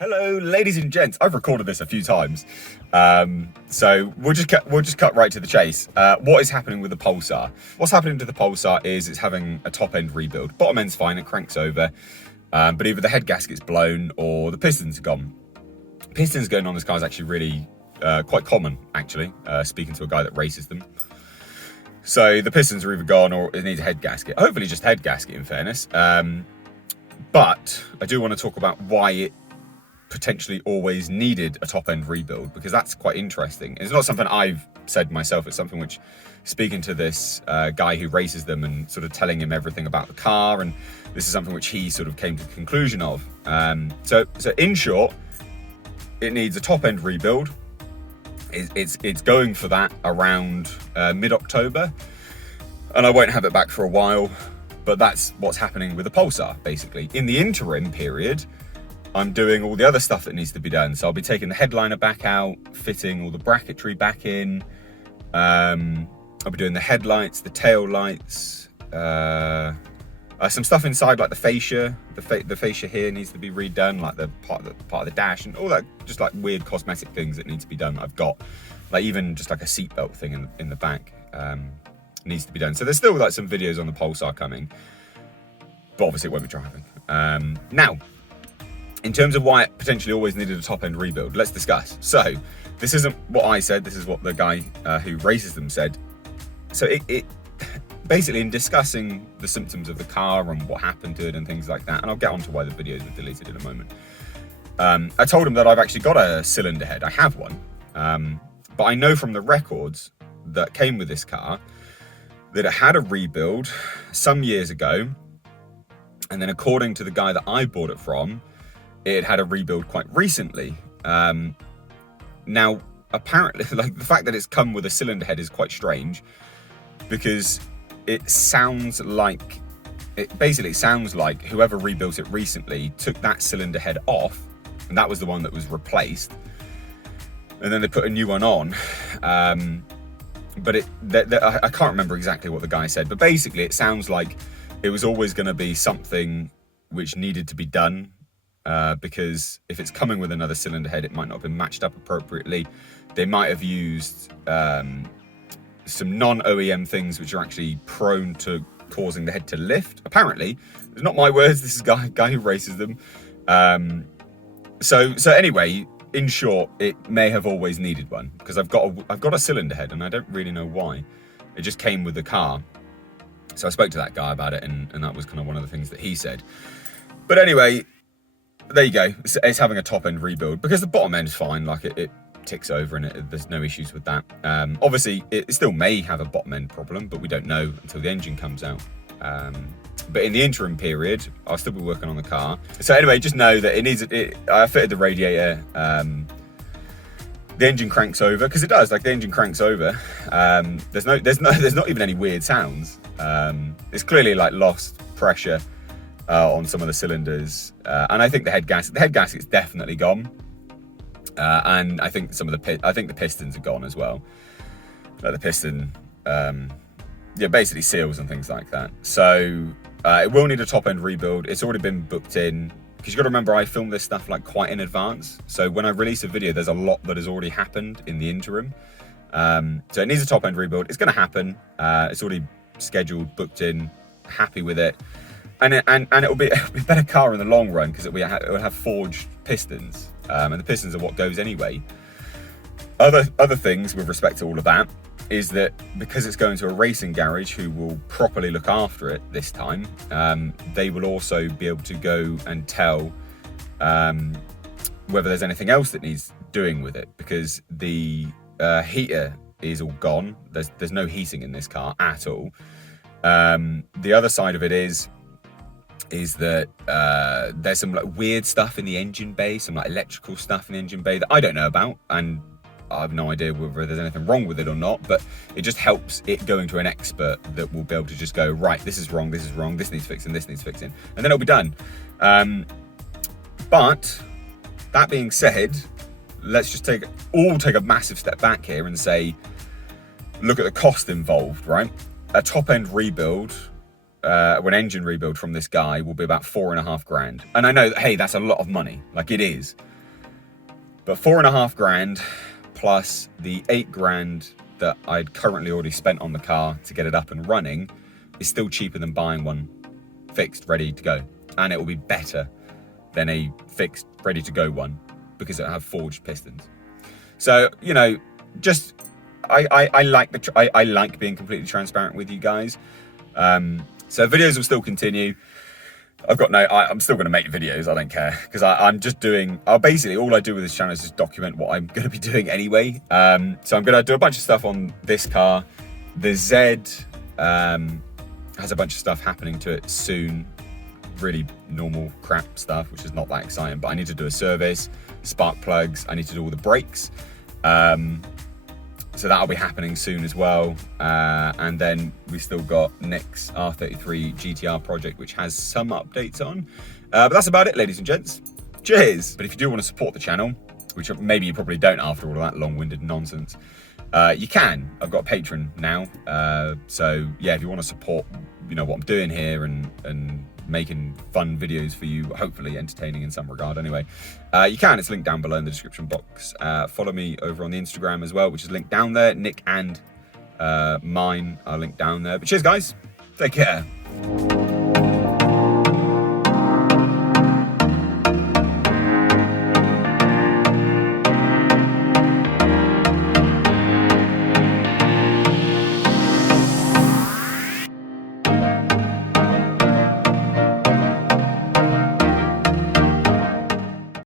Hello, ladies and gents. I've recorded this a few times, so we'll just cut right to the chase. What is happening with the Pulsar? What's happening to the Pulsar is it's having a top end rebuild. Bottom end's fine; it cranks over, but either the head gasket's blown or the pistons are gone. Pistons going on this car is actually really quite common. Actually, speaking to a guy that races them. So the pistons are either gone or it needs a head gasket. Hopefully, just head gasket. In fairness, but I do want to talk about why it potentially always needed a top-end rebuild, because that's quite interesting. It's not something I've said myself, it's something which, speaking to this guy who races them and sort of telling him everything about the car, and this is something which he sort of came to the conclusion of. So in short, it needs a top-end rebuild. It's going for that around mid-October, and I won't have it back for a while, but that's what's happening with the Pulsar, basically. In the interim period, I'm doing all the other stuff that needs to be done. So I'll be taking the headliner back out, fitting all the bracketry back in. I'll be doing the headlights, the tail lights, some stuff inside like the fascia. The fascia here needs to be redone, like the part of the dash and all that, just like weird cosmetic things that need to be done. I've got like even just like a seatbelt thing in the back needs to be done. So there's still like some videos on the Pulsar coming, but obviously it won't be driving. Now, in terms of why it potentially always needed a top-end rebuild, let's discuss. So, this isn't what I said, this is what the guy who races them said. So it basically, in discussing the symptoms of the car and what happened to it and things like that, and I'll get onto why the videos were deleted in a moment. I told him that I've actually got a cylinder head, I have one. But I know from the records that came with this car that it had a rebuild some years ago, and then according to the guy that I bought it from, it had a rebuild quite recently. Now, apparently, like the fact that it's come with a cylinder head is quite strange, because it sounds like whoever rebuilt it recently took that cylinder head off, and that was the one that was replaced, and then they put a new one on. But I can't remember exactly what the guy said, but basically it sounds like it was always going to be something which needed to be done. Because if it's coming with another cylinder head, it might not have been matched up appropriately. They might have used some non-OEM things which are actually prone to causing the head to lift. Apparently, it's not my words. This is a guy who races them. So anyway, in short, it may have always needed one, because I've got a cylinder head and I don't really know why. It just came with the car. So I spoke to that guy about it, and that was kind of one of the things that he said. But anyway, there you go. It's having a top-end rebuild because the bottom end's fine. Like it ticks over and there's no issues with that. Obviously, it still may have a bottom-end problem, but we don't know until the engine comes out. But in the interim period, I'll still be working on the car. So anyway, just know that it needs. I fitted the radiator. The engine cranks over, because it does. Like the engine cranks over. There's not even any weird sounds. It's clearly like lost pressure on some of the cylinders, and I think the head gasket's definitely gone, and I think the pistons are gone as well. Like the piston, basically seals and things like that. So it will need a top end rebuild. It's already been booked in, because you've got to remember I filmed this stuff like quite in advance. So when I release a video, there's a lot that has already happened in the interim. So it needs a top end rebuild. It's going to happen. It's already scheduled, booked in, happy with it. And it'll be a better car in the long run, because it will have forged pistons, and the pistons are what goes anyway. Other things with respect to all of that is that because it's going to a racing garage who will properly look after it this time, they will also be able to go and tell whether there's anything else that needs doing with it, because the heater is all gone. There's no heating in this car at all. The other side of it is that there's some like weird stuff in the engine bay, some like electrical stuff in the engine bay that I don't know about, and I have no idea whether there's anything wrong with it or not, but it just helps it going to an expert that will be able to just go, right, this is wrong, this needs fixing, this needs fixing, and then it'll be done. But that being said, let's just take a massive step back here and say, look at the cost involved, right? A top-end rebuild an engine rebuild from this guy will be about 4.5 grand. And I know that, hey, that's a lot of money, like it is. But 4.5 grand plus the 8 grand that I'd currently already spent on the car to get it up and running is still cheaper than buying one fixed, ready to go. And it will be better than a fixed, ready to go one because it'll have forged pistons. So, you know, just, I like being completely transparent with you guys. So videos will still continue. I'm still going to make videos, I don't care, because I'm just doing, basically all I do with this channel is just document what I'm going to be doing anyway. So I'm going to do a bunch of stuff on this car. The Z has a bunch of stuff happening to it soon. Really normal crap stuff, which is not that exciting, but I need to do a service, spark plugs, I need to do all the brakes. So that'll be happening soon as well. And then we still got Nick's R33 GTiR project, which has some updates on. But that's about it, ladies and gents. Cheers. But if you do want to support the channel, which maybe you probably don't after all of that long-winded nonsense, you can. I've got a patron now. So yeah, if you want to support, you know, what I'm doing here and making fun videos for you, hopefully entertaining in some regard anyway, you can. It's linked down below in the description box. Follow me over on the Instagram as well, which is linked down there. Nick and mine are linked down there. But cheers, guys. Take care.